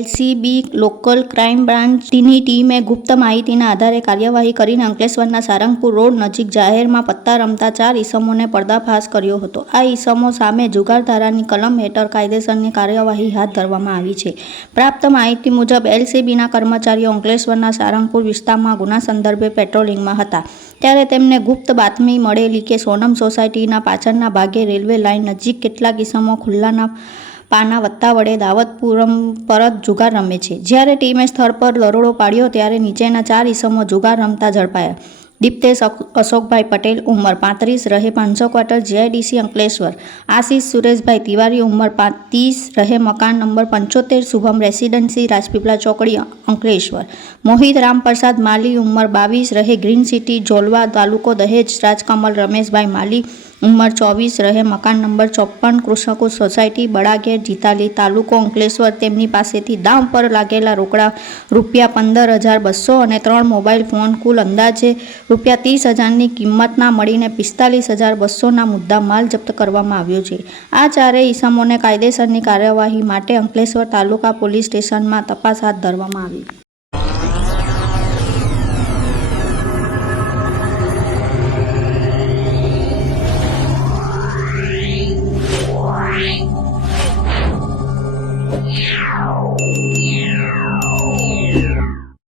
LCB local crime બ્રાન્ચની ટીમે ગુપ્ત માહિતીના આધારે કાર્યવાહી કરીને અંકલેશ્વરના સારંગપુર રોડ નજીક જાહેરમાં પત્તા રમતા 4 ઈસમોને પર્દાફાશ કર્યો હતો. આ ઈસમો સામે જુગારધારાની કલમ હેઠળ કાયદેસરની કાર્યવાહી હાથ ધરવામાં આવી છે. પ્રાપ્ત માહિતી મુજબ એલસીબીના કર્મચારીઓ અંકલેશ્વરના સારંગપુર વિસ્તારમાં ગુના સંદર્ભે પેટ્રોલિંગમાં હતા, ત્યારે તેમને ગુપ્ત બાતમી મળેલી કે સોનમ સોસાયટીના પાછળના ભાગે રેલવે લાઇન નજીક કેટલાક ઈસમો ખુલ્લાના પાના વત્તા વડે દાવતપુરમ પરત જુગાર રમે છે. જ્યારે ટીમે સ્થળ પર દરોડો પાડ્યો ત્યારે નીચેના 4 ઈસમો જુગાર રમતા ઝડપાયા. દીપ્તેશ અશોકભાઈ પટેલ ઉંમર 35 રહે 500 ક્વાર્ટર જીઆઈડીસી અંકલેશ્વર, આશિષ સુરેશભાઈ તિવારી ઉંમર 30 રહે મકાન નંબર 75 શુભમ રેસિડેન્સી રાજપીપળા ચોકડી અંકલેશ્વર, મોહિત રામપ્રસાદ માલી ઉંમર 22 રહે ગ્રીન સિટી જોલવા તાલુકો દહેજ, રાજકમલ રમેશભાઈ માલી ઉંમર 24 રહે મકાન નંબર 54 કૃષ્ણકુંજ સોસાયટી બડાગેર જીતાલી તાલુકો અંકલેશ્વર, તેમની પાસેથી દાવ પર લાગેલા રોકડા ₹15,200 અને 3 મોબાઈલ ફોન કુલ અંદાજે ₹30,000ની કિંમતના મળીને ₹45,200ના મુદ્દા માલ જપ્ત કરવામાં આવ્યો છે. આ ચારેય ઈસમોને કાયદેસરની કાર્યવાહી માટે અંકલેશ્વર તાલુકા પોલીસ સ્ટેશનમાં તપાસ હાથ ધરવામાં આવી.